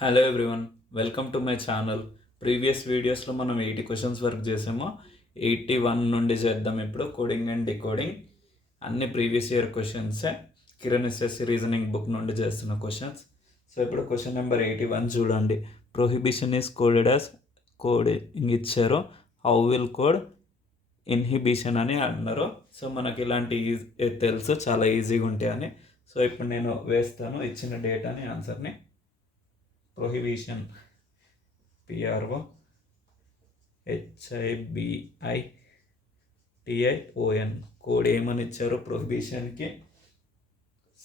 Hello everyone, welcome to my channel. Previous వీడియోస్లో మనం 80 questions work చేసాము. 81 నుండి చేద్దాం ఇప్పుడు కోడింగ్ అండ్ డికోడింగ్. అన్ని ప్రీవియస్ ఇయర్ క్వశ్చన్సే. కిరణ్ ఎస్ఎస్సి రీజనింగ్ బుక్ నుండి చేస్తున్న క్వశ్చన్స్. సో ఇప్పుడు క్వశ్చన్ నెంబర్ 81 చూడండి. Prohibition is coded as coding ఇచ్చారు. హౌ విల్ కోడ్ ఇన్హిబిషన్ అని అన్నారు. సో మనకి ఇలాంటి తెలుసు, చాలా ఈజీగా ఉంటాయని. సో ఇప్పుడు నేను వేస్తాను ఇచ్చిన డేటాని, ఆన్సర్ని. ప్రొహిబిషన్ PROHIBITION కోడ్ ఏమని ఇచ్చారు ప్రొహిబిషన్కి?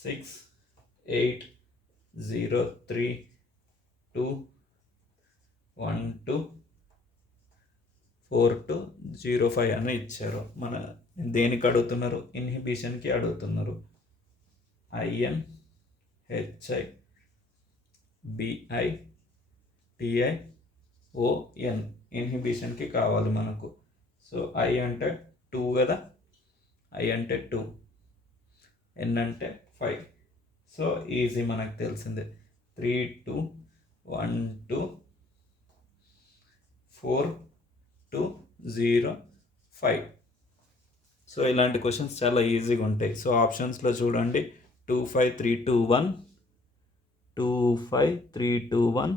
6803212420 అని ఇచ్చారు. మన దేనికి అడుగుతున్నారు? ఇన్హిబిషన్కి అడుగుతున్నారు. INHIBITION ఇన్హిబిషన్కి కావాలి మనకు. సో I అంటే 2 కదా, I అంటే 2, N అంటే 5. సో ఈజీ, మనకు తెలిసిందే. 3 2 1 2 4 2 0 5. సో ఇలాంటి క్వశ్చన్స్ చాలా ఈజీగా ఉంటాయి. సో ఆప్షన్స్లో చూడండి, 2 5 3 2 1, 2 5 3 2 1,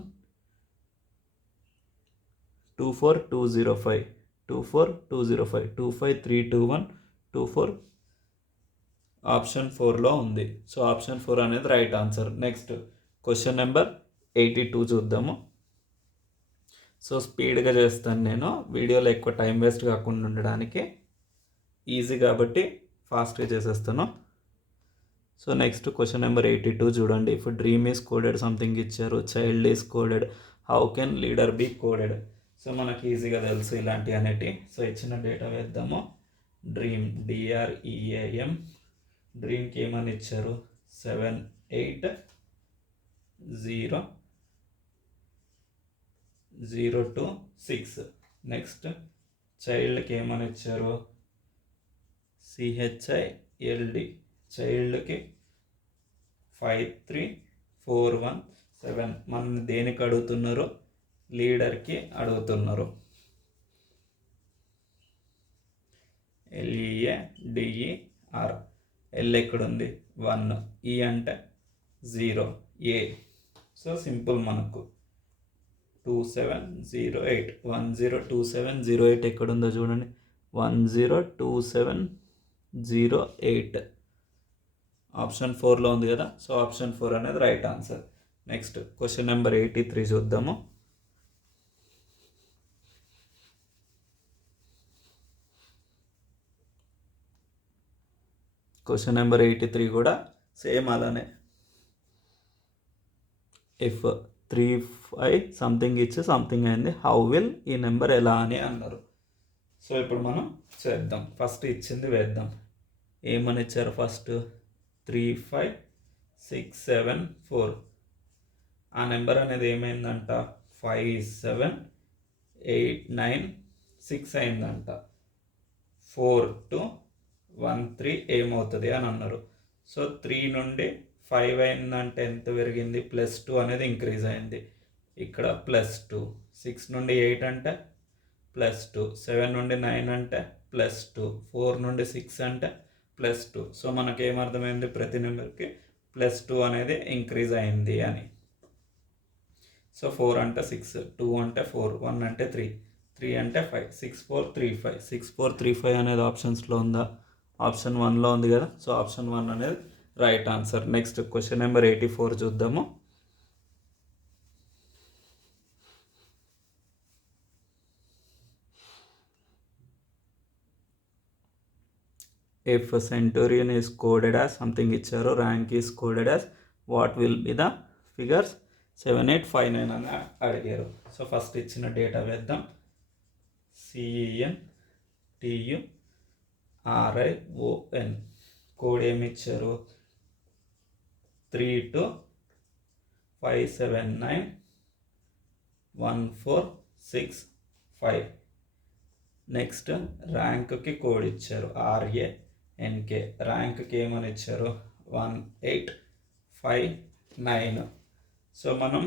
2 4 2 0 5, 2 4 2 0 5, 2 5 3 2 1, 2 4 ఆప్షన్ 4లో ఉంది. సో ఆప్షన్ 4 అనేది right answer. Next question number 82 చూద్దాము. సో స్పీడ్గా చేస్తాను నేను, వీడియోలో ఎక్కువ టైం వేస్ట్ కాకుండా ఉండడానికి. ఈజీ కాబట్టి ఫాస్ట్గా చేసేస్తాను. సో నెక్స్ట్ క్వశ్చన్ నెంబర్ 82 చూడండి. If dream is coded something ఇచ్చారు. Child is coded, how can leader be coded? So మనకి ఈజీగా తెలుసు ఇలాంటి అనేటి. సో ఇచ్చిన డేటా వేద్దాము. డ్రీమ్ DREAM, డ్రీమ్కి ఏమని ఇచ్చారు? 7 8 0 0 2 6. నెక్స్ట్ చైల్డ్కి ఏమని ఇచ్చారు? CHILD, చైల్డ్కి 5 3 4 1 7. మన దేనికి అడుగుతున్నారు? లీడర్కి అడుగుతున్నారు. LEADER, L ఎక్కడుంది? 1, E అంటే 0, A. సో సింపుల్, మనకు 2708 102708 ఎక్కడుందో చూడండి. 102708 ఆప్షన్ 4లో ఉంది కదా. సో ఆప్షన్ 4 అనేది right answer. Next question number 83 చూద్దాము. క్వశ్చన్ నెంబర్ 83 కూడా సేమ్ అలానే. ఇఫ్ 3 5 సంథింగ్ ఇచ్చి సంథింగ్ అయింది, హౌ విల్ ఈ నెంబర్ ఎలా అని అన్నారు. సో ఇప్పుడు మనం చేద్దాం. ఫస్ట్ ఇచ్చింది వేద్దాం. ఏమని ఇచ్చారు? ఫస్ట్ 3 5 6 7 4. ఆ నెంబర్ అనేది ఏమైందంట? 5 7 8 9 6 అయిందంట. 4 2 1 3 ఏమవుతుంది అని అన్నారు. సో 3 నుండి 5 అయిందంటే ఎంత పెరిగింది? +2 అనేది ఇంక్రీజ్ అయింది. ఇక్కడ +2. 6 నుండి 8 అంటే +2, 7 నుండి 9 అంటే +2, 4 నుండి 6 అంటే +2. సో మనకేమర్థమైంది? ప్రతి నెంబర్కి +2 అనేది ఇంక్రీజ్ అయింది అని. సో 4 అంటే 6, 2 అంటే 4, 1 అంటే 3, 3 అంటే 5, 6 4 3 5. 6 4 3 5 అనేది ఆప్షన్స్లో ఉందా? ఆప్షన్ 1లో ఉంది కదా. సో ఆప్షన్ 1 అనేది right answer. Next question number 84 చూద్దాము. If centurion is coded as something ఇచ్చారు. Rank is coded as, what will be the figures? 7 8 5 9 అని అడిగారు. సో ఫస్ట్ ఇచ్చిన డేటా వేద్దాం. CENTURION కోడ్ ఏమి ఇచ్చారు? 3 2 5 7 9 1 4 6 5. నెక్స్ట్ ర్యాంక్కి కోడ్ ఇచ్చారు. RANK. ర్యాంక్కి ఏమని ఇచ్చారు? 1 8 5 9. సో మనం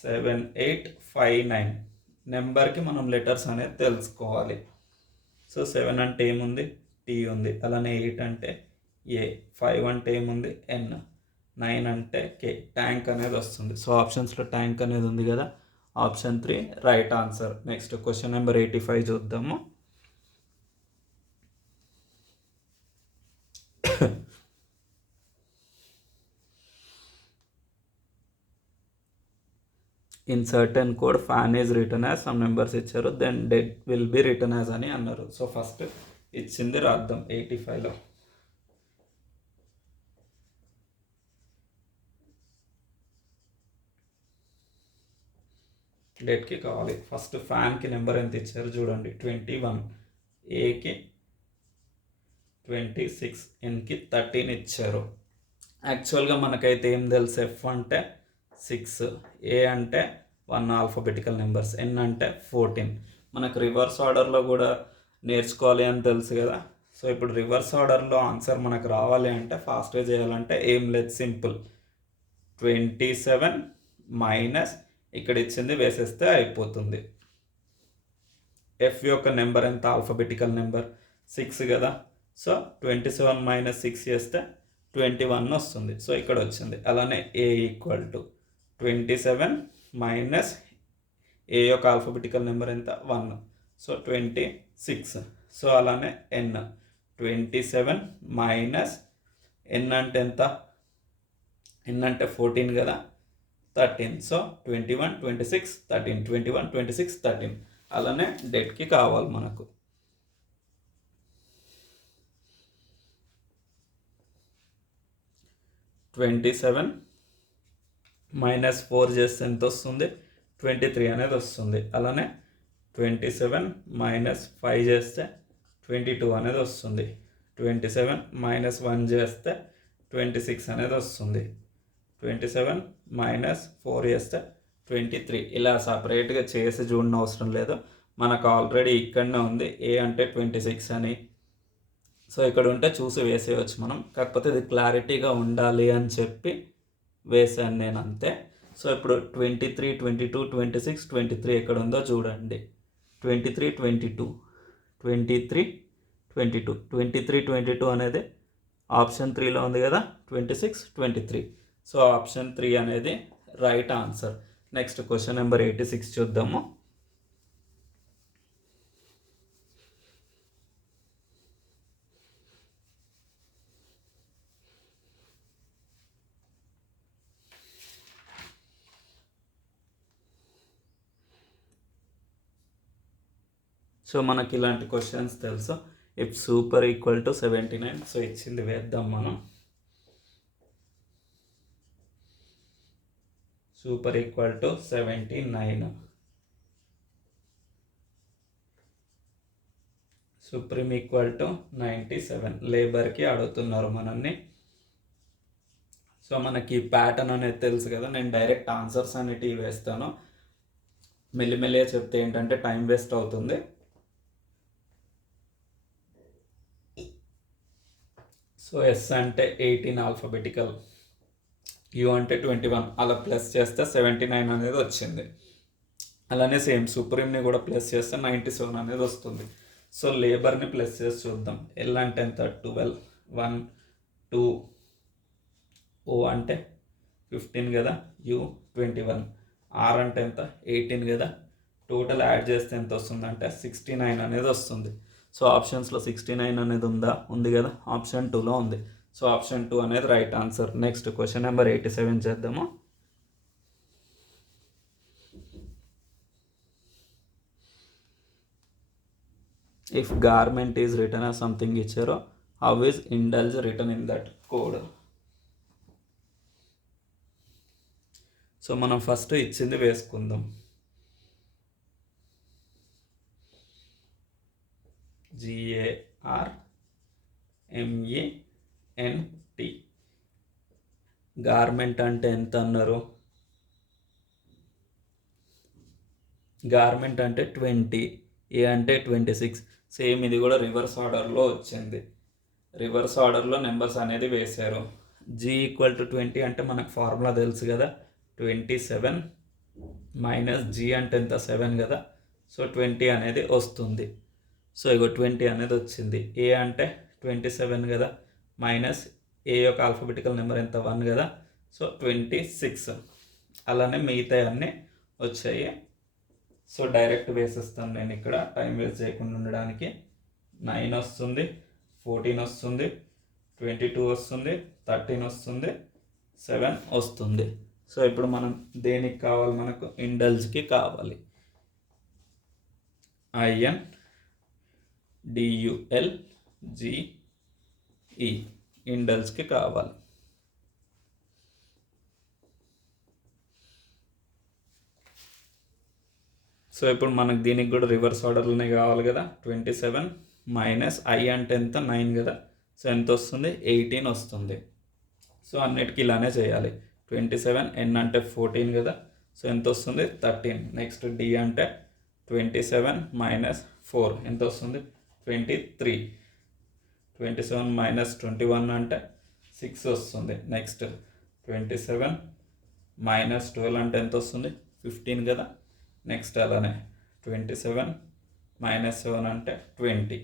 7859 నెంబర్కి మనం లెటర్స్ అనేది తెలుసుకోవాలి. సో 7 అంటే ఏముంది, టీ ఉంది. అలానే 8 అంటే ఏ, 5 అంటే ఏముంది, ఎన్, 9 అంటే కే, ట్యాంక్ అనేది వస్తుంది. సో ఆప్షన్స్లో ట్యాంక్ అనేది ఉంది కదా, option 3 right answer. Next question number 85 చూద్దాము. In certain code fan is written as some numbers ఇచ్చారు, then dead will be written as అని అన్నారు. సో ఫస్ట్ ఇచ్చింది రాద్దాం 85లో. డెట్కి కావాలి. ఫస్ట్ ఫ్యాన్కి నెంబర్ ఎంత ఇచ్చారు చూడండి, 21, ఏకి 26, ఎన్కి 13 ఇచ్చారు. యాక్చువల్గా మనకైతే ఏం తెలుసు, ఎఫ్ అంటే 6, ఏ అంటే 1 ఆల్ఫాబెటికల్ నెంబర్స్, ఎన్ అంటే 14. మనకు రివర్స్ ఆర్డర్లో కూడా నేర్చుకోవాలి అని తెలుసు కదా. సో ఇప్పుడు రివర్స్ ఆర్డర్లో ఆన్సర్ మనకు రావాలి అంటే ఫాస్ట్గా చేయాలంటే ఏం లేదు, సింపుల్. 27 మైనస్ ఇక్కడ ఇచ్చింది వేసేస్తే అయిపోతుంది. ఎఫ్ యొక్క నెంబర్ ఎంత, ఆల్ఫాబెటికల్ నెంబర్ 6 కదా. సో 27 మైనస్ 6 చేస్తే 21 వస్తుంది. సో ఇక్కడ వచ్చింది. అలానే ఏ ఈక్వల్ టు 27 మైనస్ ఏ యొక్క ఆల్ఫాబెటికల్ నెంబర్ ఎంత, 1. సో 26. సో అలానే ఎన్ 27 మైనస్ ఎన్ అంటే ఎంత, ఎన్ అంటే 14 కదా, 13. సో 21, 26, 13, 21, 26, 13. అలానే డెట్కి కావాలి మనకు. -27 మైనస్ 4 చేస్తే ఎంత వస్తుంది, 23 అనేది వస్తుంది. అలానే 27 మైనస్ 5 చేస్తే 22 అనేది వస్తుంది. 27 మైనస్ 1 చేస్తే 26 అనేది వస్తుంది. 27 మైనస్ 4 చేస్తే 23. ఇలా సపరేట్గా చేసి చూడని అవసరం లేదు, మనకు ఆల్రెడీ ఇక్కడనే ఉంది ఏ అంటే 26 అని. సో ఇక్కడ ఉంటే చూసి వేసేయచ్చు మనం, కాకపోతే ఇది క్లారిటీగా ఉండాలి అని చెప్పి వేసాను నేను, అంతే. సో ఇప్పుడు 23, 22, 26, 23 ఎక్కడ ఉందో చూడండి. 23, 22, 23, 22, 23, 22 అనేది ఆప్షన్ 3లో ఉంది కదా, 26, 23. సో ఆప్షన్ 3 అనేది right answer. Next question number 86 చూద్దాము. సో మనకి ఇలాంటి క్వశ్చన్స్ తెలుసు. If super equal to 79. So ఇచ్చింది వేద్దాం మనం. Super equal to 79. Supreme equal to 97. లేబర్కి అడుగుతున్నారు మనల్ని. సో మనకి ప్యాటర్న్ అనేది తెలుసు కదా, నేను డైరెక్ట్ ఆన్సర్స్ అనేటివి వేస్తాను. మెల్లిమెల్లిగా చెప్తే ఏంటంటే టైం వేస్ట్ అవుతుంది. సో ఎస్ అంటే 18 ఆల్ఫాబెటికల్, యూ అంటే 21, అలా ప్లస్ చేస్తే 79 అనేది వచ్చింది. అలానే సేమ్ సుప్రీంని కూడా ప్లస్ చేస్తే 97 అనేది వస్తుంది. సో లేబర్ని ప్లస్ చేసి చూద్దాం. ఎల్ అంటే ఎంత, 12, 1, 2, ఓ అంటే 15 కదా, యూ 21, ఆర్ అంటే ఎంత, 18 కదా. టోటల్ యాడ్ చేస్తే ఎంత వస్తుందంటే 69 అనేది వస్తుంది. సో ఆప్షన్స్లో 69 అనేది ఉంది కదా, ఆప్షన్ 2లో ఉంది. సో ఆప్షన్ 2 అనేది right answer. Next question number 87 చేద్దాము. If garment is written as something ఇచ్చారో, how is indulge written in that code. So మనం ఫస్ట్ ఇచ్చింది వేసుకుందాం. GARMENT. గార్మెంట్ అంటే ఎంత అన్నారు, గార్మెంట్ అంటే 20, ఏ అంటే 26. సేమ్ ఇది కూడా రివర్స్ ఆర్డర్లో వచ్చింది. రివర్స్ ఆర్డర్లో నెంబర్స్ అనేది వేశారు. G = 20 అంటే మనకు ఫార్ములా తెలుసు కదా, 27 మైనస్ జీ అంటే ఎంత 7 కదా, సో 20 అనేది వస్తుంది. సో ఇగో 20 అనేది వచ్చింది. ఏ అంటే 27 కదా, మైనస్ ఏ యొక్క ఆల్ఫాబెటికల్ నెంబర్ ఎంత 1 కదా, సో 26. అలానే మిగతా అన్నీ వచ్చాయి. సో డైరెక్ట్ వేసేస్తాను నేను ఇక్కడ టైం వేస్ట్ చేయకుండా ఉండడానికి. 9 వస్తుంది, 14 వస్తుంది, 22 వస్తుంది, 13 వస్తుంది, 7 వస్తుంది. సో ఇప్పుడు మనం దేనికి కావాలి, మనకు ఇండల్జ్కి కావాలి. INDULGE ఇండల్జ్కి కావాలి. సో ఇప్పుడు మనకు దీనికి కూడా రివర్స్ ఆర్డర్లోనే కావాలి కదా. 27 మైనస్ ఐ అంటే ఎంత 9 కదా, సో ఎంత వస్తుంది 18 వస్తుంది. సో అన్నిటికీ ఇలానే చేయాలి. 27 ఎన్ అంటే 14 కదా, సో ఎంత వస్తుంది 13. నెక్స్ట్ డి అంటే 27 మైనస్ 4 ఎంత వస్తుంది 23. 27 మైనస్ 21 అంటే 6 వస్తుంది. నెక్స్ట్ 27 మైనస్ 12 అంటే ఎంత వస్తుంది 15 కదా. నెక్స్ట్ అలానే 27 మైనస్ 7 అంటే 20.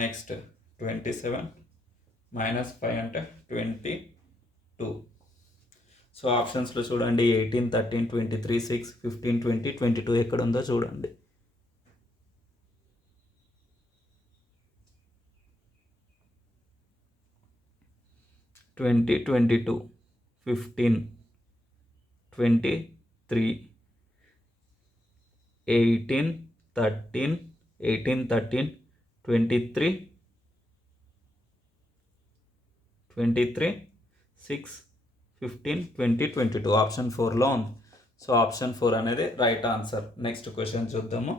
నెక్స్ట్ 27 మైనస్ 5 అంటే 22. సో ఆప్షన్స్లో చూడండి 18, 13, 23, 6, 15, 20, 22 ఎక్కడ ఉందో చూడండి. ట్వంటీ 22, 15, 23, 18, 13, 23, 6, 15, 20, 22 ఆప్షన్ 4లో ఉంది. సో ఆప్షన్ 4 అనేది రైట్ ఆన్సర్. నెక్స్ట్ క్వశ్చన్ చూద్దాము.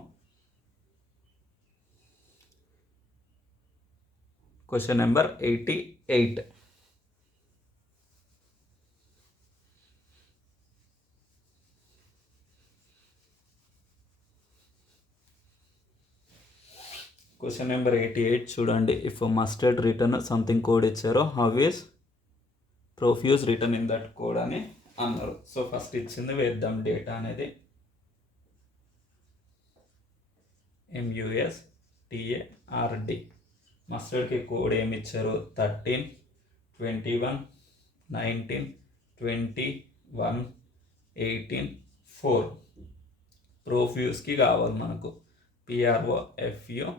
Question number 88. క్వశ్చన్ నెంబర్ 88 చూడండి. If mustard written something code ఇచ్చారో how is profuse written in that code అని అన్నారు. సో ఫస్ట్ ఇచ్చింది వేద్దాం డేటా అనేది. MUSTARD. మస్టర్డ్కి కోడ్ ఏమి ఇచ్చారు 13, 21, 19, 21, 18, 4. ప్రొఫ్యూజ్కి కావాలి మనకు PROFUSE.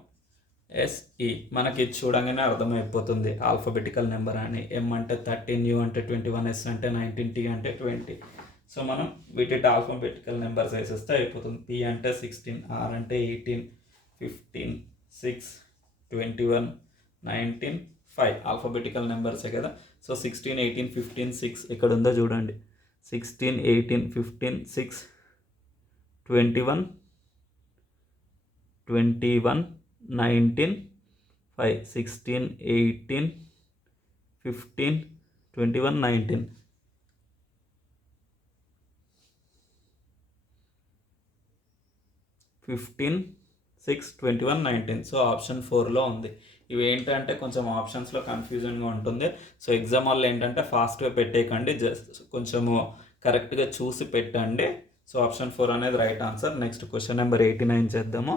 మనకి చూడంగానే అర్థమైపోతుంది ఆల్ఫాబెటికల్ నెంబర్ అని. M అంటే 13, U అంటే 21, S అంటే 19, T అంటే 20. సో మనం వీటి ఆల్ఫాబెటికల్ నెంబర్స్ వేసేస్తే అయిపోతుంది. P అంటే 16, R అంటే 18, 15, 6, 21, 19, 5 ఆల్ఫాబెటికల్ నెంబర్సే కదా. సో 16, 18, 15, 6 ఎక్కడ ఉందో చూడండి. 16, 18, 15, 6, 21, 21, 19, 5. 16, 18, 15, 21, 19. 15, 6, 21, 19. సో ఆప్షన్ 4లో ఉంది. ఇవి ఏంటంటే కొంచెం ఆప్షన్స్లో కన్ఫ్యూజన్గా ఉంటుంది. సో ఎగ్జామ్ వాళ్ళు ఏంటంటే ఫాస్ట్గా పెట్టేయకండి, జస్ట్ కొంచెము కరెక్ట్గా చూసి పెట్టండి. సో ఆప్షన్ 4 అనేది right answer. Next question number 89 చేద్దాము.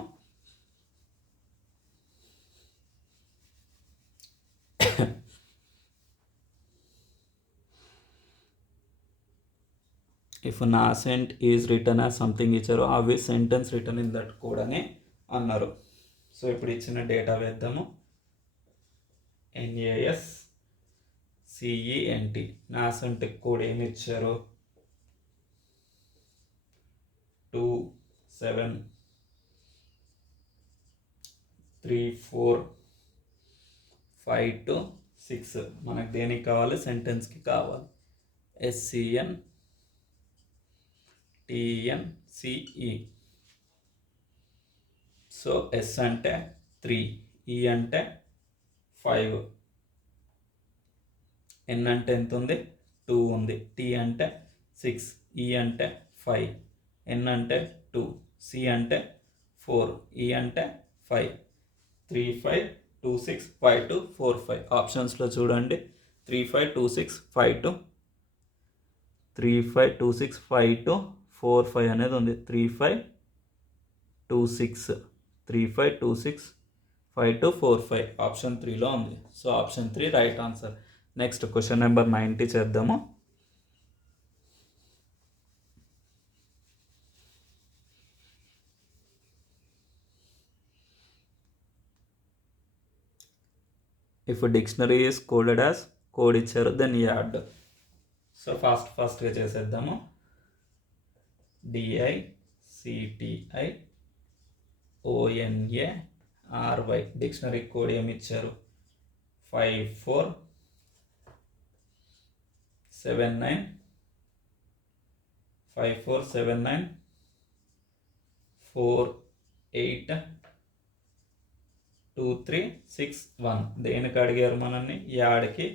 If nascent is written as something ఇచ్చారు how is sentence written in that code అని అన్నారు. సో ఇప్పుడు ఇచ్చిన డేటా వేద్దాము. NASCENT నాసెంట్ కోడ్ ఏమి ఇచ్చారు 2, 7, 3, 4, 5 to 6. మనకు దేనికి కావాలి సెంటెన్స్కి కావాలి. SCNTNCE. సో S అంటే 3, E అంటే 5, N అంటే ఎంత ఉంది 2 ఉంది, T అంటే 6, E అంటే 5, N అంటే 2, C అంటే 4, E అంటే 5. 3, 5, 2, 6, 5 to 4, 5 ఆప్షన్స్లో చూడండి. 3, 5, 2, 6, 5 to 3, 5, 2, 6, 5 to 4 5 అనేది ఉంది. 3 5 2 6 3 5 2 6 5 2 4 5 ఆప్షన్ 3లో ఉంది. So option 3 right answer. Next question number 90 చేద్దాము. If dictionary is coded as code ఇచ్చారు దెన్ యాడ్. సో ఫాస్ట్గా చేసేద్దాము. DICTIONARY డిక్షనరీ కోడ్ ఏమి ఇచ్చారు? 5479 482361. దేనికి అడిగారు మనల్ని? యాడ్కి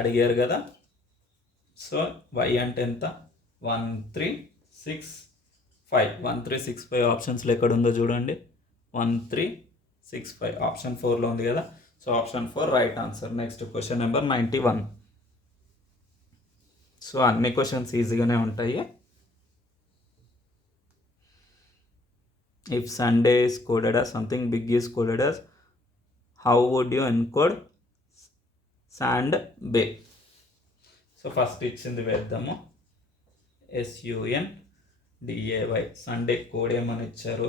అడిగారు కదా. సో y అంటే ఎంత? 1365. 1365 ఆప్షన్స్లో ఎక్కడ ఉందో చూడండి. 1365 ఆప్షన్ 4లో ఉంది కదా. So option 4 right answer. Next question number 91. So అన్ని క్వశ్చన్స్ ఈజీగానే ఉంటాయి. If Sunday is coded as something big is coded as, how would you encode sand bay? So first ఇచ్చింది వేద్దాము. SUNDAY. సండే కోడ్ ఏమని ఇచ్చారు?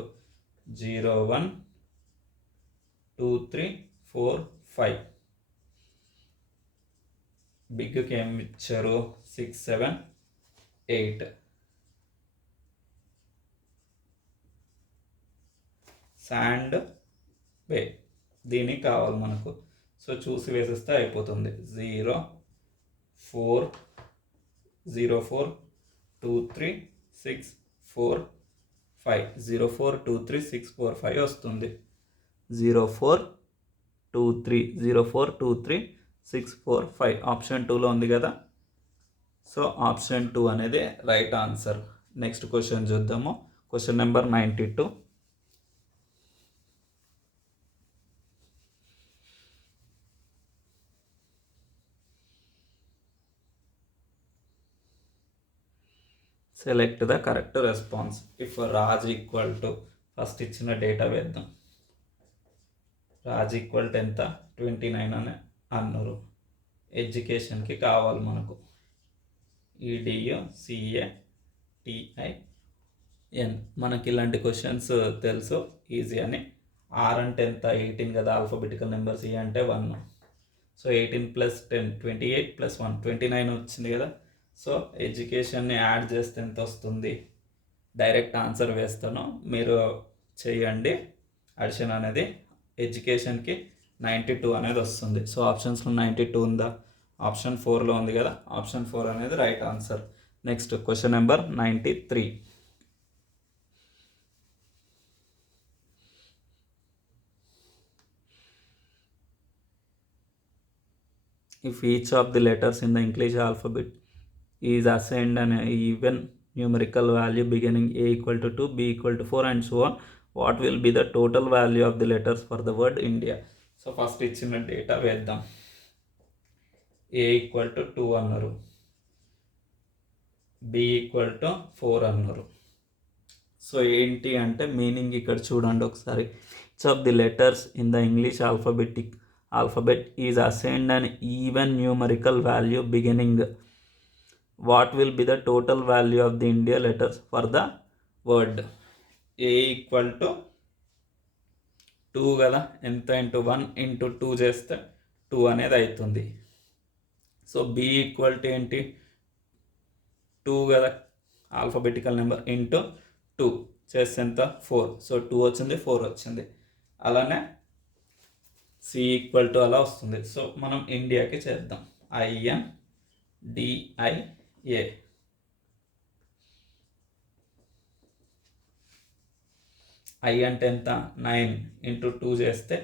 012345. బిగ్కి ఏమి ఇచ్చారు? 678. శాండ్ బే దీనికి కావాలి మనకు. సో చూసి వేసేస్తే అయిపోతుంది. 04236445. 042365 వస్తుంది. 0423 ఆప్షన్ 2లో ఉంది కదా. సో ఆప్షన్ 2 అనేది రైట్ ఆన్సర్. నెక్స్ట్ క్వశ్చన్ చూద్దాము. Question number 92. Select the correct response. If Raj equal to, first ఇచ్చిన డేటా వేద్దాం. రాజ్ ఈక్వల్ టు ఎంత? 29 అని అన్నారు. ఎడ్యుకేషన్కి కావాలి మనకు. EDUCATIN. మనకి ఇలాంటి క్వశ్చన్స్ తెలుసు ఈజీ అని. R అంటే ఎంత? 18 కదా ఆల్ఫాబెటికల్ నెంబర్స్. E అంటే 1. సో 18 + 10 28 + 1 29 వచ్చింది కదా. సో ఎడ్యుకేషన్ని యాడ్ చేస్తే ఎంత వస్తుంది? డైరెక్ట్ ఆన్సర్ వేస్తాను, మీరు చేయండి అడిషన్ అనేది. ఎడ్యుకేషన్కి 92 అనేది వస్తుంది. సో ఆప్షన్స్లో 92 ఉందా? ఆప్షన్ 4లో ఉంది కదా. ఆప్షన్ 4 అనేది right answer. Next question number 93. If each of the letters in the English alphabet is assigned an even numerical value beginning A equal to 2, B equal to 4 and so on, what will be the total value of the letters for the word India? So first ఇచ్చిన data వేద్దాం. A equal to 2 అన్నారు, B equal to 4 అన్నారు. So ఏంటి అంటే meaning ఇక్కడ చూడండి ఒకసారి. Each of the letters in the English alphabet is assigned an even numerical value beginning. What will be the total value of the India letters for the word? A equal to 2 కదా. ఎంత into 1 into 2 చేస్తే 2 అనేది అవుతుంది. So B equal to ఏంటి? 2 కదా alphabetical number into 2 చేస్తే ఎంత? 4. So 2 వచ్చింది, 4 వచ్చింది. అలానే C ఈక్వల్ టు అలా వస్తుంది. సో మనం ఇండియాకి చేద్దాం. INDIA. I అంటే ఎంత? 9 ఇంటూ 2 చేస్తే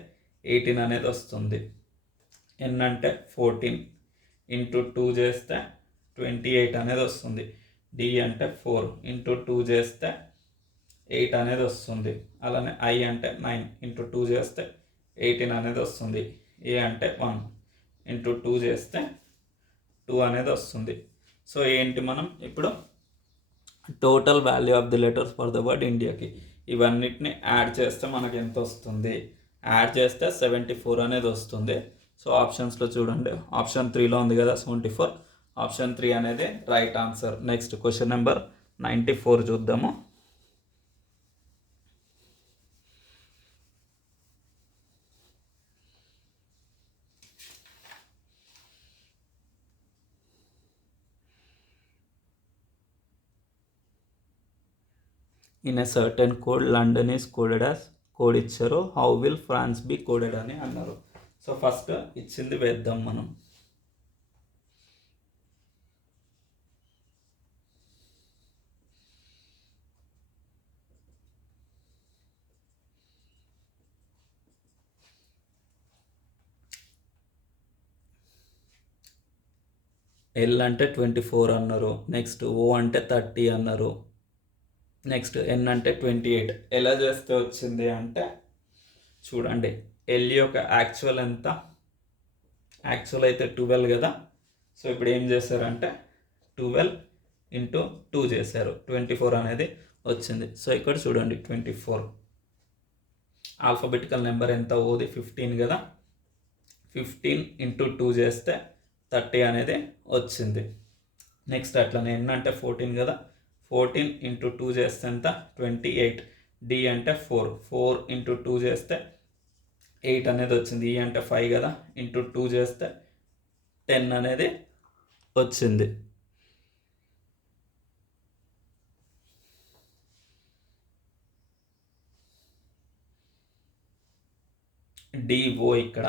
18 అనేది వస్తుంది. N అంటే 14 ఇంటూ 2 చేస్తే 28 అనేది వస్తుంది. D అంటే 4 ఇంటూ 2 చేస్తే 8 అనేది వస్తుంది. అలానే I అంటే 9 ఇంటూ 2 చేస్తే 18 అనేది వస్తుంది. A అంటే 1 ఇంటూ 2 చేస్తే 2 అనేది వస్తుంది. సో ఏంటి మనం ఇప్పుడు total value of the letters for the word ఇండియాకి ఇవన్నిటిని యాడ్ చేస్తే మనకి ఎంత వస్తుంది, యాడ్ చేస్తే 74 అనేది వస్తుంది. సో ఆప్షన్స్లో చూడండి, ఆప్షన్ 3లో ఉంది కదా 74, ఆప్షన్ 3 అనేది right answer. Next question number 94 చూద్దాము. In a certain code London is coded as code ఇచ్చారు, how will France be coded అని అన్నారు. సో ఫస్ట్ ఇచ్చింది వేద్దాం మనం. ఎల్ అంటే 24 అన్నారు, నెక్స్ట్ ఓ అంటే 30 అన్నారు, నెక్స్ట్ ఎన్ అంటే 28. ఎలా చేస్తే వచ్చింది అంటే చూడండి, ఎల్ యొక్క యాక్చువల్ ఎంత, యాక్చువల్ అయితే 12 కదా. సో ఇప్పుడు ఏం చేశారంటే 12 ఇంటూ 2 చేశారు, 24 అనేది వచ్చింది. సో ఇక్కడ చూడండి 24, ఆల్ఫాబెటికల్ నెంబర్ ఎంత ఓది 15 కదా, 15 ఇంటూ 2 చేస్తే 30 అనేది వచ్చింది. నెక్స్ట్ అట్లనే ఎన్ అంటే 14 కదా, 14 ఇంటూ 2 చేస్తే ఎంత 28. డి అంటే 4 ఇంటూ 2 చేస్తే 8 అనేది వచ్చింది. ఈ అంటే 5 కదా, ఇంటూ 2 చేస్తే 10 అనేది వచ్చింది. డిఓ ఇక్కడ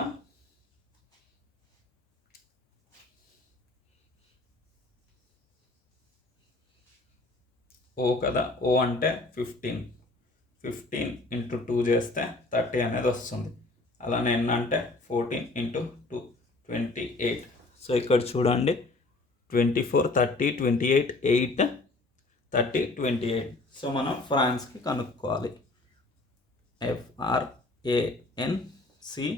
ఓ కదా, ఓ అంటే 15 ఇంటూ 2 చేస్తే 30 అనేది వస్తుంది. అలానే ఎన్ అంటే 14 ఇంటూ 2 28. సో ఇక్కడ చూడండి 24, 30, 28, 8, 30, 28. సో మనం ఫ్రాన్స్కి కనుక్కోవాలి. FRANCE,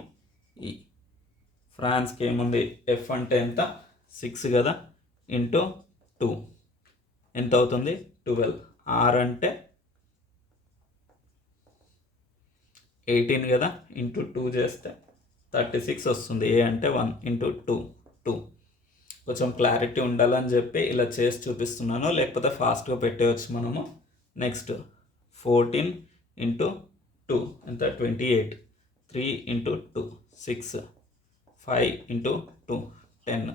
ఫ్రాన్స్కి ఏముంది, ఎఫ్ అంటే ఎంత 6 కదా, ఇంటూ 2 ఎంత అవుతుంది 12. ఆర్ అంటే 18 కదా, ఇంటూ 2 చేస్తే 36 వస్తుంది. ఏ అంటే 1 ఇంటూ 2. కొంచెం క్లారిటీ ఉండాలని చెప్పి ఇలా చేసి చూపిస్తున్నాను, లేకపోతే ఫాస్ట్గా పెట్టేయచ్చు మనము. నెక్స్ట్ 14 ఇంటూ 2 ఎంత 28, 3 ఇంటూ 2 6, 5 ఇంటూ 2 10.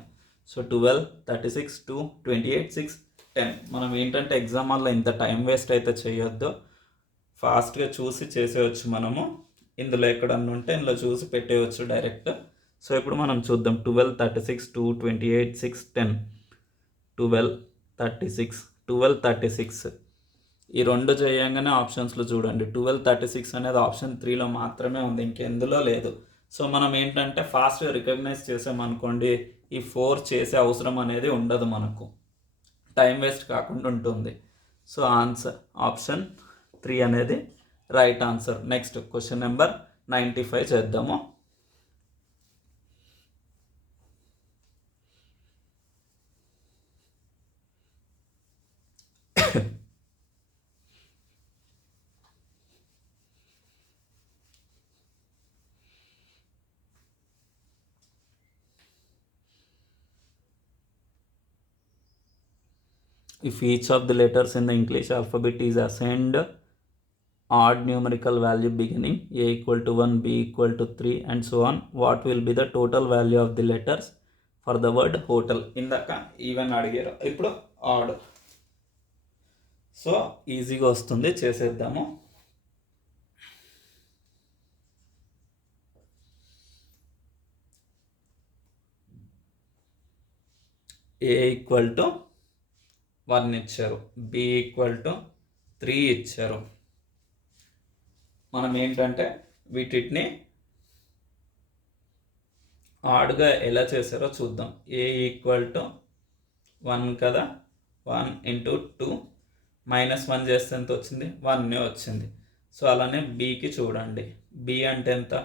సో 12, 36, 2, 28, 6, 10. మనం ఏంటంటే ఎగ్జామ్ వల్ల ఇంత టైం వేస్ట్ అయితే చేయొద్దు, ఫాస్ట్గా చూసి చేసేయచ్చు మనము. ఇందులో ఎక్కడన్నా ఉంటే ఇందులో చూసి పెట్టేయచ్చు డైరెక్ట్. సో ఇప్పుడు మనం చూద్దాం. 12, 36, 2, 28, 6, 10. 12, 36, 12, 36. ఈ రెండు చేయంగానే ఆప్షన్స్లో చూడండి 12, 36 అనేది ఆప్షన్ 3లో మాత్రమే ఉంది, ఇంకెందులో లేదు. సో మనం ఏంటంటే ఫాస్ట్గా రికగ్నైజ్ చేసామనుకోండి, ఈ 4 చేసే అవసరం అనేది ఉండదు, మనకు టైం వేస్ట్ కాకుండా ఉంటుంది. సో ఆన్సర్ ఆప్షన్ 3 అనేది right answer. Next question number 95 చేద్దాము. If each of the letters in the English alphabet is assigned odd numerical value beginning a equal to 1, b equal to 3 and so on, what will be the total value of the letters for the word hotel? ఇందాక even అడిగారు, ఇప్పుడు add. So ఈజీగా వస్తుంది, చేసేద్దాము. ఏ equal to 1 ఇచ్చారు, B equal to 3 ఇచ్చారు. మనం ఏంటంటే వీటిని ఆడ్గా ఎలా చేశారో చూద్దాం. ఏ ఈక్వల్ టు 1 కదా, 1 ఇంటూ 2 -1 చేస్తే ఎంత వచ్చింది, 1 వచ్చింది. సో అలానే బీకి చూడండి, బి అంటే ఎంత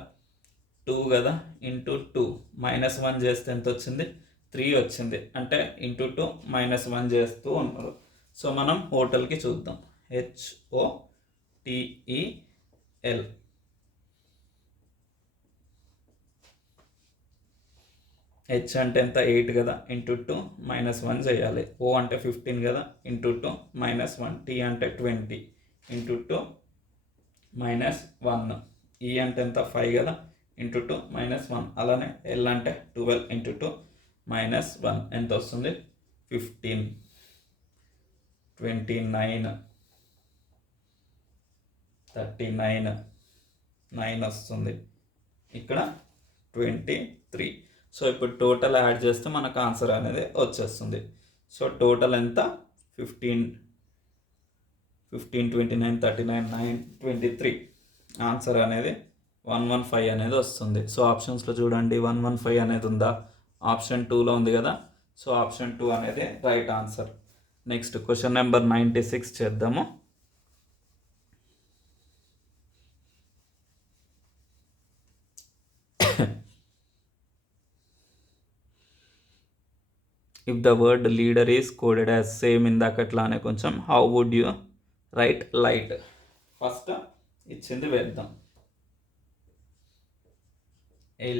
2 కదా, ఇంటూ 2 -1 చేస్తే ఎంత వచ్చింది, 3 వచ్చింది. అంటే ఇంటూ 2 -1 చేస్తూ ఉన్నారు. సో మనం హోటల్కి చూద్దాం. HOTEL. హెచ్ అంటే ఎంత, 8 కదా, ఇంటూ 2 -1 చేయాలి. O అంటే 15 కదా, ఇంటూ 2 -1. T అంటే 20 ఇంటూ 2 -1. E అంటే ఎంత, 5 కదా, ఇంటూ 2 -1. అలానే L అంటే 12 ఇంటూ 2 -1. ఎంత వస్తుంది, 15. 29, 39, 9 వస్తుంది. ఇక్కడ 23. సో ఇప్పుడు టోటల్ యాడ్ చేస్తే మనకు ఆన్సర్ అనేది వచ్చేస్తుంది. సో టోటల్ ఎంత, 15, 29, 39, 9, 23. ఆన్సర్ అనేది 115 అనేది వస్తుంది. సో ఆప్షన్స్లో చూడండి 115 అనేది ఉందా, ఆప్షన్ 2లో ఉంది కదా. సో ఆప్షన్ 2 అనేది right answer. Next question number 96 చేద్దాము. If the word leader is coded as same ఇందాకట్లానే కొంచెం, how would you write light? First ఇచ్చింది వేద్దాం.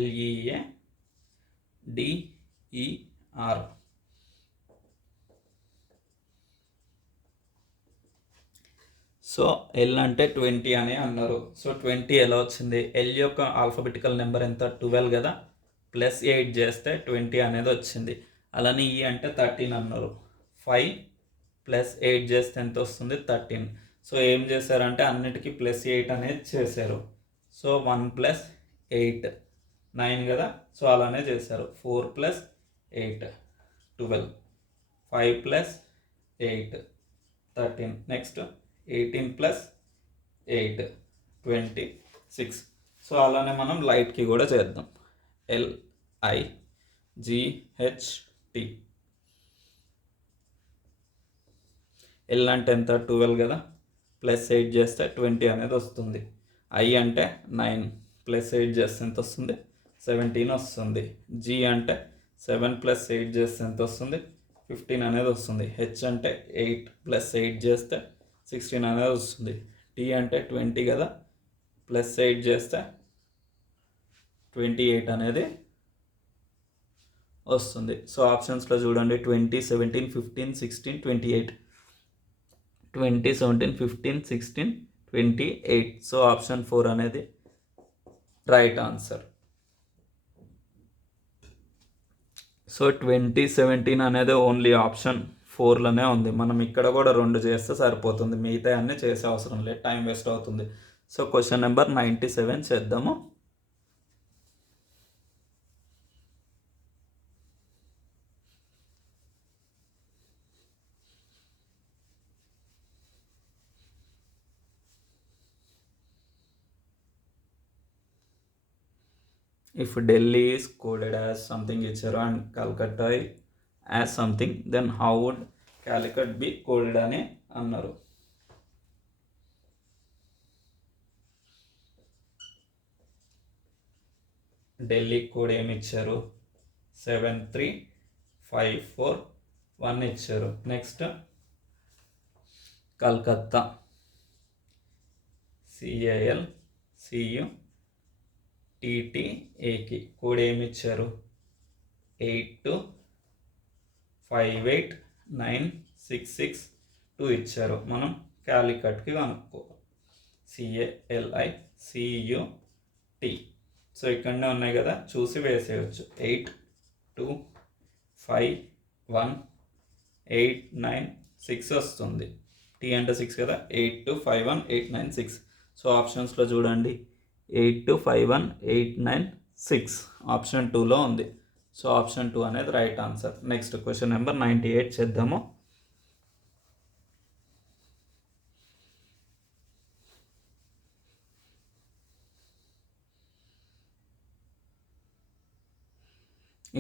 LEADER. సో ఎల్ అంటే 20 అని అన్నారు. సో 20 ఎలా వచ్చింది, ఎల్ యొక్క ఆల్ఫాబెటికల్ నెంబర్ ఎంత, 12 కదా, +8 చేస్తే 20 అనేది వచ్చింది. అలానే ఈ అంటే 13 అన్నారు. 5 + 8 చేస్తే ఎంత వస్తుంది, 13. సో ఏం చేశారంటే అన్నిటికీ +8 అనేది చేశారు. సో 1 + 8 9 కదా, సో అలానే చేశారు. 4 + 8 12, 5 + 8 13, నెక్స్ట్ 18 + 8 26. సో అలానే మనం లైట్కి కూడా చేద్దాం. LIGHT. ఎల్ అంటే ఎంత, 12 కదా, +8 చేస్తే 20 అనేది వస్తుంది. ఐ అంటే 9 +8 చేస్తే ఎంత వస్తుంది, 17 వస్తుంది. జీ అంటే 7 + 8 చేస్తే ఎంత వస్తుంది, 15 అనేది వస్తుంది. హెచ్ అంటే 8 + 8 చేస్తే 16 అనేది వస్తుంది. టీ అంటే 20 కదా, +8 చేస్తే 28 అనేది వస్తుంది. సో ఆప్షన్స్లో చూడండి 20, 17, 15, 16, 28. 20, 17, 15, 16, 28. సో ఆప్షన్ 4 అనేది రైట్ ఆన్సర్. సో 20, 17 అనేది ఓన్లీ ఆప్షన్ 4లోనే ఉంది. మనం ఇక్కడ కూడా 2 చేస్తే సరిపోతుంది, మిగతా అన్నీ చేసే అవసరం లేదు, టైం వేస్ట్ అవుతుంది. సో క్వశ్చన్ నెంబర్ 97 చేద్దాము. If Delhi is coded as something ఇచ్చారు and Calcutta as something, then how would Calicut be coded అని అన్నారు. ఢిల్లీ కోడ్ ఏమి ఇచ్చారు, 73541 ఇచ్చారు. నెక్స్ట్ కల్కత్తా CALCUTTAకి కోడ్ ఏమి ఇచ్చారు, 82589662 ఇచ్చారు. మనం క్యాలికట్కి కనుక్కోవాలి. CALICUT. సో ఇక్కడనే ఉన్నాయి కదా, చూసి వేసేయచ్చు. 8251,896 వస్తుంది. టీ అంటే 6 కదా, 8251,896. సో ఆప్షన్స్లో చూడండి 8251,896 ఆప్షన్ 2లో ఉంది. సో ఆప్షన్ 2 అనేది right answer. Next question number 98 చేద్దాము.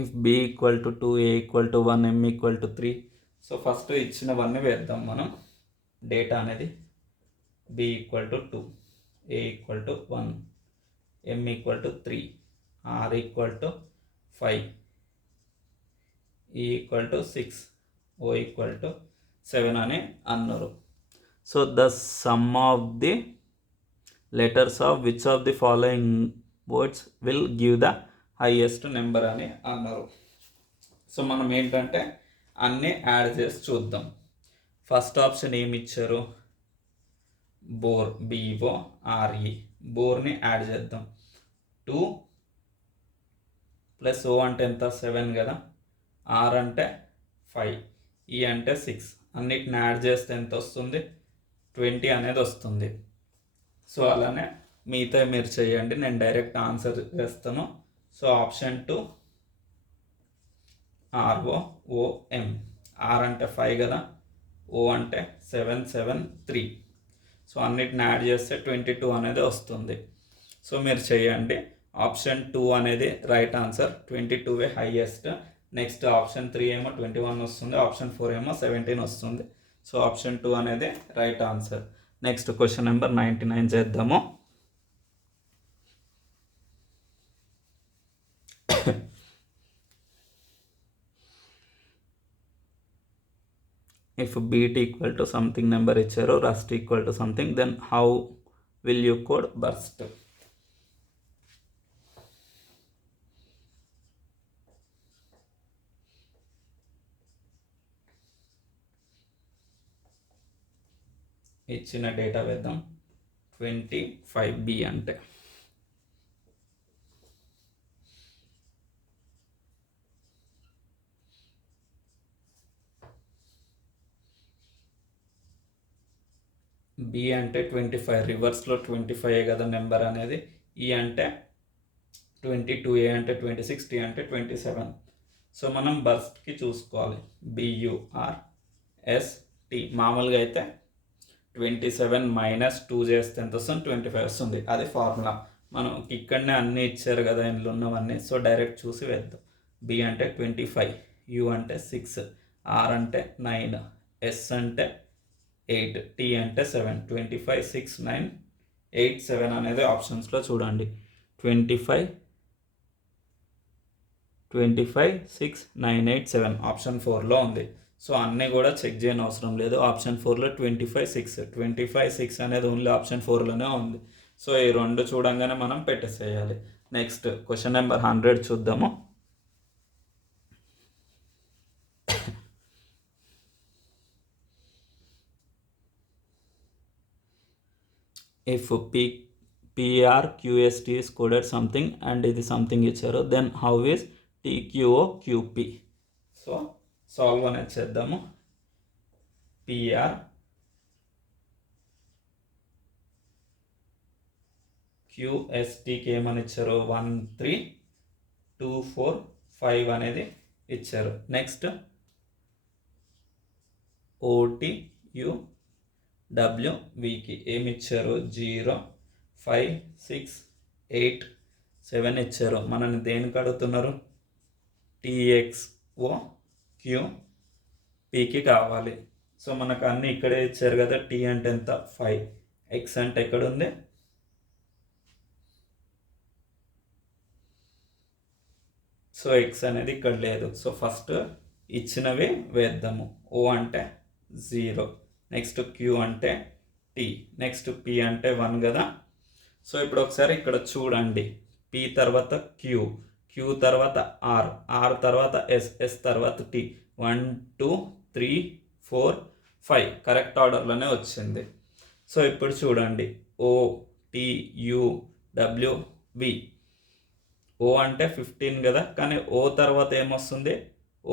If B = 2, A = 1, M = 3. So first ఇచ్చినవన్నీ వేద్దాం మనం. డేటా అనేది B = 2, A = 1, M = 3, R = 5, E = 6, O = 7 అని అన్నారు. So the sum of the letters of which of the following words will give the highest number అని అన్నారు. So మనం ఏంటంటే అన్నీ యాడ్ చేసి చూద్దాం. ఫస్ట్ ఆప్షన్ ఏమి ఇచ్చారు? బోర్, BORE, బోర్ని యాడ్ చేద్దాం. 2 + O అంటే ఎంత? 7 కదా. R అంటే 5, E అంటే 6. అన్నిటిని యాడ్ చేస్తే ఎంత వస్తుంది? 20 అనేది వస్తుంది. సో అలానే మిగతా మీరు చేయండి, నేను డైరెక్ట్ ఆన్సర్ చేస్తాను. So option 2 ROOM. R అంటే 5 కదా, O అంటే 773. సో అన్నిటిని యాడ్ చేస్తే 22 అనేది వస్తుంది. సో మీరు చేయండి. ఆప్షన్ 2 అనేది right answer. 22 highest. Next option 3 ఏమో 21 వస్తుంది, ఆప్షన్ 4 ఏమో 17 వస్తుంది. సో ఆప్షన్ 2 అనేది right answer. Next question number 99 చేద్దాము. If beat equal to something number ఇచ్చారు, rust equal to something, then how will you code burst? ఇచ్చిన డేటా వేద్దాం. 25B అంటే B అంటే 25, రివర్స్లో 25 కదా నెంబర్ అనేది. E అంటే 22, A అంటే 26, T అంటే 27. సో మనం బర్స్ట్కి చూసుకోవాలి. BURST. మామూలుగా అయితే 27 - 2 చేస్తే ఎంత వస్తుంది? 25 వస్తుంది. అది ఫార్ములా. మనం ఇక్కడనే అన్నీ ఇచ్చారు కదా ఇందులో ఉన్నవన్నీ. సో డైరెక్ట్ చూసి వేద్దాం. B అంటే 25, U అంటే 6, R అంటే 9, S అంటే 8, T అంటే 7. 25, 6, 9, 8, 7 అనేది ఆప్షన్స్లో చూడండి. 25, 6, 9, 8, 7 ఆప్షన్ 4లో ఉంది. సో అన్నీ కూడా చెక్ చేయని అవసరం లేదు. ఆప్షన్ 4లో 25, 6 అనేది ఓన్లీ ఆప్షన్ 4లోనే ఉంది. సో ఈ రెండు చూడంగానే మనం పెట్టేసేయాలి. నెక్స్ట్ క్వశ్చన్ నెంబర్ 100 చూద్దాము. If PRQST is coded something and ఇది సంథింగ్ ఇచ్చారు, then how is TQOQP? So solve అనేది చేద్దాము. PRQSTకి ఏమని ఇచ్చారు? 1, 3, 2, 4, 5 అనేది ఇచ్చారు. నెక్స్ట్ OTUWVకి ఏమి ఇచ్చారు? 0, 5, 6, 8, 7 ఇచ్చారు. మనల్ని దేనికి అడుగుతున్నారు? TXOQPకి కావాలి. సో మనకు అన్నీ ఇక్కడే ఇచ్చారు కదా. T అంటే ఎంత? 5. X అంటే ఎక్కడ ఉంది? సో X అనేది ఇక్కడ లేదు. సో ఫస్ట్ ఇచ్చినవి వేద్దాము. O అంటే 0, నెక్స్ట్ Q అంటే T, నెక్స్ట్ P అంటే 1 కదా. సో ఇప్పుడు ఒకసారి ఇక్కడ చూడండి. P తర్వాత Q తర్వాత R తర్వాత S తర్వాత T. 1, 2, 3, 4, 5 కరెక్ట్ ఆర్డర్లోనే వచ్చింది. సో ఇప్పుడు చూడండి. OTUWV. O అంటే 15 కదా, కానీ O తర్వాత ఏమొస్తుంది?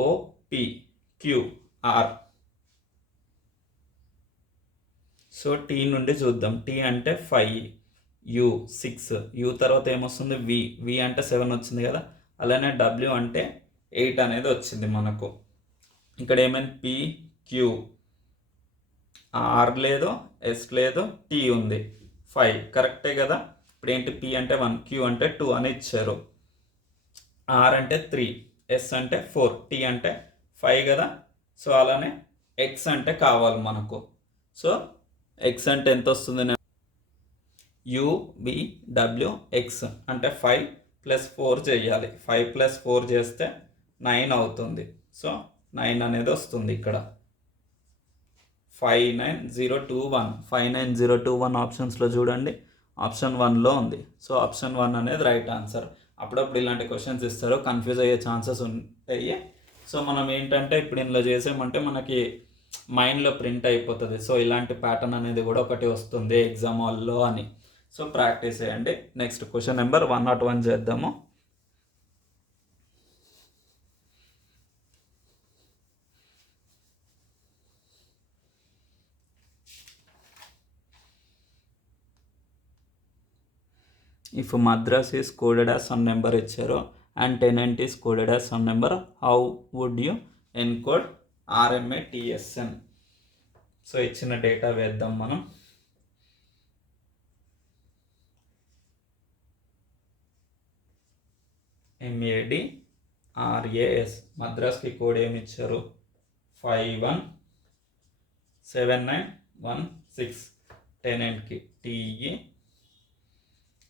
OPQR. సో T నుండి చూద్దాం. T అంటే 5, U 6, U తర్వాత ఏమొస్తుంది? V అంటే 7 వచ్చింది కదా. అలానే W అంటే 8 అనేది వచ్చింది మనకు. ఇక్కడ ఏమైంది? PQ, R లేదు, S లేదు, T ఉంది. 5 కరెక్టే కదా. ఇప్పుడు ఏంటి? P అంటే 1, Q అంటే 2 అని ఇచ్చారు. R అంటే 3, S అంటే 4, T అంటే 5 కదా. సో అలానే X అంటే కావాలి మనకు. సో X అంటే ఎంత వస్తుంది? UVWX అంటే 5 + 4 చేయాలి. 5 + 4 చేస్తే 9 అవుతుంది. సో 9 అనేది వస్తుంది ఇక్కడ. 59021. 59021 ఆప్షన్స్లో చూడండి, ఆప్షన్ 1లో ఉంది. సో ఆప్షన్ 1 అనేది రైట్ ఆన్సర్. అప్పుడప్పుడు ఇలాంటి క్వశ్చన్స్ ఇస్తారు, కన్ఫ్యూజ్ అయ్యే ఛాన్సెస్ ఉంటాయి. సో మనం ఏంటంటే ఇప్పుడు ఇందులో చేసామంటే మనకి మైండ్లో ప్రింట్ అయిపోతుంది. సో ఇలాంటి ప్యాటర్న్ అనేది కూడా ఒకటి వస్తుంది ఎగ్జామ్ హాల్లో అని. సో ప్రాక్టీస్ చేయండి. నెక్స్ట్ క్వశ్చన్ నెంబర్ 101 చేద్దాము. If Madras is coded as some number ఇచ్చారు and tenant is coded as some number, how would you encode RMATSN? So ఇచ్చిన డేటా వేద్దాం మనం. MADRAS. మద్రాస్కి కోడ్ ఏమి ఇచ్చారు? 517916. టెనెంట్కి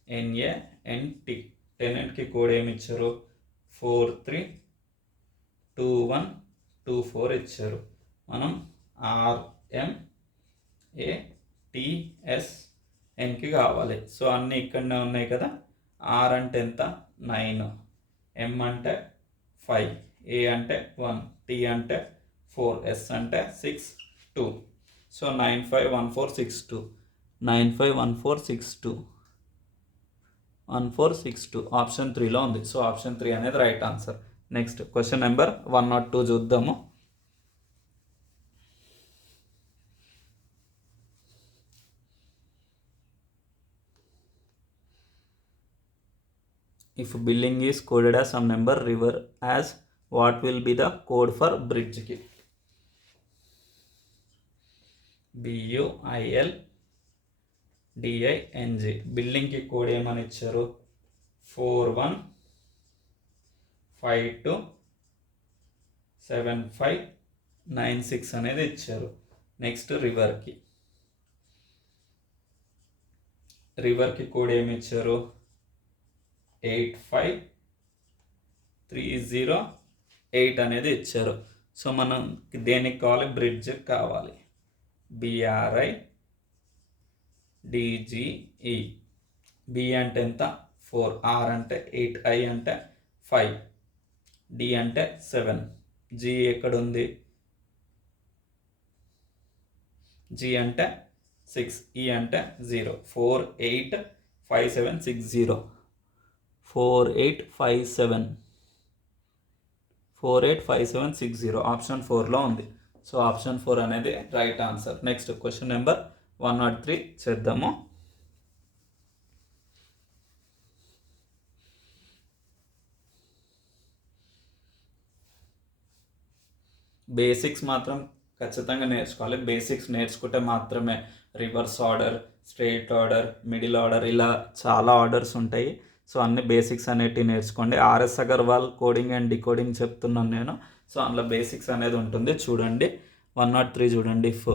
TENANT. టెనెంట్కి కోడ్ ఏమి ఇచ్చారు? 432124 ఇచ్చారు. మనం RMATSNకి కావాలి. సో అన్నీ ఇక్కడనే ఉన్నాయి కదా. R అంటే ఎంత? 9, M అంటే 5, A అంటే 1, T అంటే 4, S అంటే 6, 2. సో 951462. 1462 ఆప్షన్ 3లో ఉంది. సో ఆప్షన్ 3 అనేది right answer. Next question number 102 చూద్దాము. If building is coded as some number, river as, what will be the code for బ్రిడ్జ్కి? BUILDING. బిల్డింగ్కి కోడ్ ఏమని ఇచ్చారు? 41527596 అనేది ఇచ్చారు. నెక్స్ట్ రివర్కి కోడ్ ఏమి ఇచ్చారు? 85308 అనేది ఇచ్చారు. సో మనం దేనికి కావాలి? బ్రిడ్జ్ కావాలి. BRIDGE. B అంటే ఎంత? 4, R అంటే 8, I అంటే 5, D అంటే 7, G ఎక్కడ ఉంది? G అంటే 6, E అంటే 0. 485760. 485760 ఆప్షన్ 4లో ఉంది. సో ఆప్షన్ 4 అనేది right answer. Next question number 103 చేద్దాము. బేసిక్స్ మాత్రం ఖచ్చితంగా నేర్చుకోవాలి. బేసిక్స్ నేర్చుకుంటే మాత్రమే reverse order, straight order, middle order, ఇలా చాలా ఆర్డర్స్ ఉంటాయి. సో అన్ని బేసిక్స్ అనేటివి నేర్చుకోండి. RS Agarwal coding and decoding చెప్తున్నాను నేను. సో అందులో బేసిక్స్ అనేది ఉంటుంది. చూడండి 103 చూడండి. If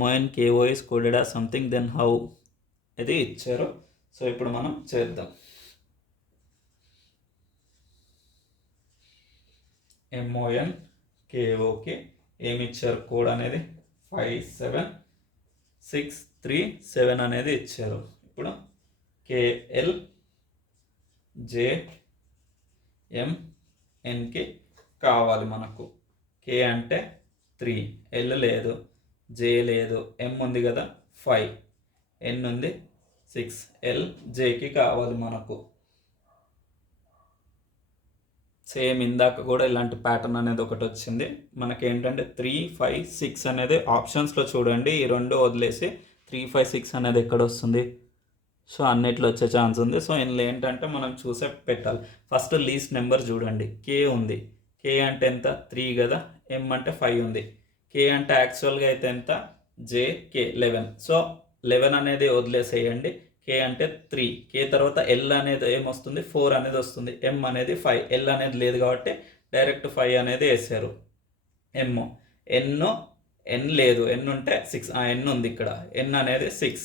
MONKO is coded as something, then how ఇది ఇచ్చారు. సో ఇప్పుడు మనం చేద్దాం. MONKOకి ఏమి ఇచ్చారు? కోడ్ అనేది 57637 అనేది ఇచ్చారు. ఇప్పుడు KLJMNకి కావాలి మనకు. K అంటే 3, L లేదు, J లేదు, M ఉంది కదా 5, N ఉంది 6, LJకి కావాలి మనకు. సేమ్ ఇందాక కూడా ఇలాంటి ప్యాటర్న్ అనేది ఒకటి వచ్చింది. మనకేంటంటే 3, 5, 6 అనేది ఆప్షన్స్లో చూడండి. ఈ రెండు వదిలేసి 3, 5, 6 అనేది ఎక్కడ వస్తుంది? సో అన్నిట్లో వచ్చే ఛాన్స్ ఉంది. సో ఇందులో ఏంటంటే మనం చూసే పెట్టాలి. ఫస్ట్ లీస్ట్ నెంబర్ చూడండి. K ఉంది. K అంటే ఎంత? 3 కదా. M అంటే 5 ఉంది. K అంటే యాక్చువల్గా అయితే ఎంత? JK 11. సో 11 అనేది వదిలేసేయండి. K అంటే 3. K తర్వాత L అనేది ఏమొస్తుంది? 4 అనేది వస్తుంది. M అనేది 5. L అనేది లేదు కాబట్టి డైరెక్ట్ 5 అనేది వేసారు. N లేదు. N ఉంటే 6. N ఉంది ఇక్కడ. N అనేది 6.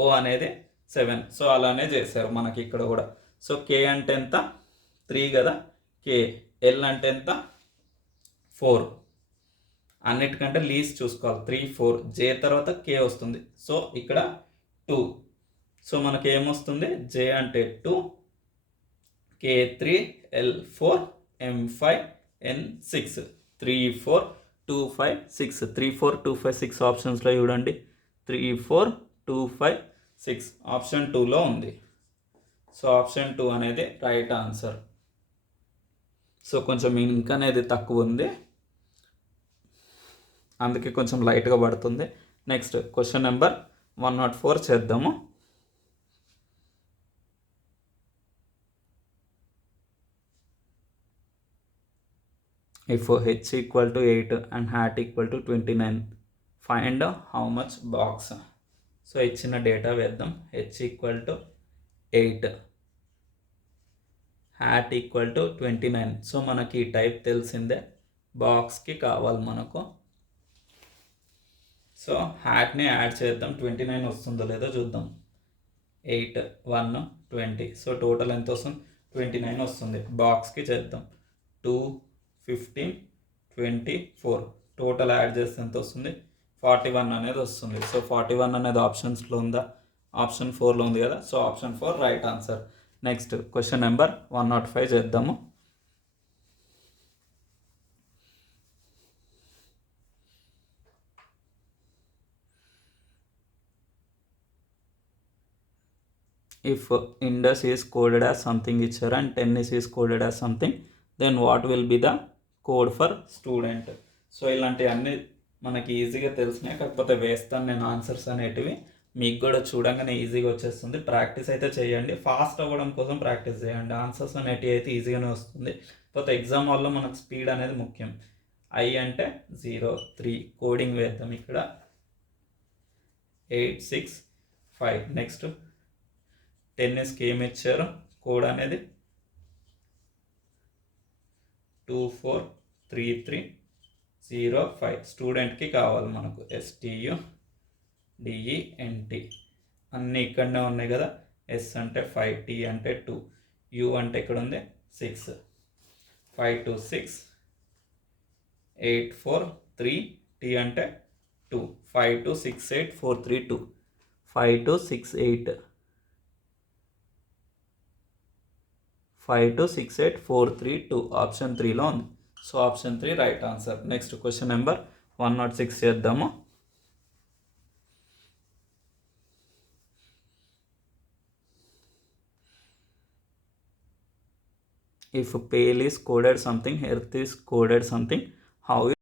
O అనేది 7. సో అలానే చేశారు మనకి ఇక్కడ కూడా. సో K అంటే ఎంత? 3 కదా. K. L అంటే ఎంత? 4. అన్నిటికంటే లీస్ట్ చూసుకోవాలి. 3 4 జే తర్వాత కే వస్తుంది. సో ఇక్కడ 2. సో మనకి ఏమొస్తుంది? జే అంటే 2, K3, L4, M5, N6. 3 4 2 5 6. 3 4 2 5 6 ఆప్షన్స్లో చూడండి. 3 4 2 5 6 ఆప్షన్ 2లో ఉంది. సో ఆప్షన్ 2 అనేది రైట్ ఆన్సర్. సో కొంచెం ఇంక్ అనేది తక్కువ ఉంది, అందుకే కొంచెం లైట్గా పడుతుంది. నెక్స్ట్ క్వశ్చన్ నెంబర్ 104 చేద్దాము. If h equal to 8 and hat equal to 29, find how much box. So ఇచ్చిన డేటా వేద్దాం. h equal to 8, hat equal to 29. So మనకి ఈ టైప్ తెలిసిందే, బాక్స్కి కావాలి మనకు. సో హ్యాట్ని యాడ్ చేద్దాం. 29 వస్తుందో లేదో చూద్దాం. 8 1 20. సో టోటల్ ఎంత వస్తుంది? 29 వస్తుంది. బాక్స్కి చేద్దాం. 2 15 24. టోటల్ యాడ్ చేస్తే ఎంత వస్తుంది? 41 అనేది వస్తుంది. సో 41 అనేది ఆప్షన్స్లో ఉందా? ఆప్షన్ 4లో ఉంది కదా. So option 4 right answer. Next question number 105 చేద్దాము. If Indus is coded as something ఇచ్చారు and tennis is coded as something, then what will be the code for student? So ఇలాంటివన్నీ మనకి ఈజీగా తెలిసినాయి, కాకపోతే వేస్తాను నేను ఆన్సర్స్ అనేటివి. మీకు కూడా చూడంగానే ఈజీగా వచ్చేస్తుంది. ప్రాక్టీస్ అయితే చేయండి, ఫాస్ట్ అవ్వడం కోసం ప్రాక్టీస్ చేయండి. ఆన్సర్స్ అనేటివి అయితే ఈజీగానే వస్తుంది, కాకపోతే ఎగ్జామ్ వల్ల మనకు స్పీడ్ అనేది ముఖ్యం. ఐ అంటే 0 3 కోడింగ్ వేద్దాం. ఇక్కడ 8 6 5. నెక్స్ట్ టెన్నిస్కి ఏమి ఇచ్చారు కోడ్ అనేది? 24330 5. స్టూడెంట్కి కావాలి మనకు STUDENT. అన్నీ ఇక్కడనే ఉన్నాయి కదా. S అంటే 5, T అంటే 2, U అంటే ఇక్కడ ఉంది 6. 5 2 6 8 4 3, T అంటే 2. 5 2 6 8 4 3 2. 5 2 6 8 5 2 6 8 4 3 2. ఆప్షన్ 3లో ఉంది. So option 3 right answer. Next question number 106 చేద్దాము. If pale is coded something, earth is coded something, how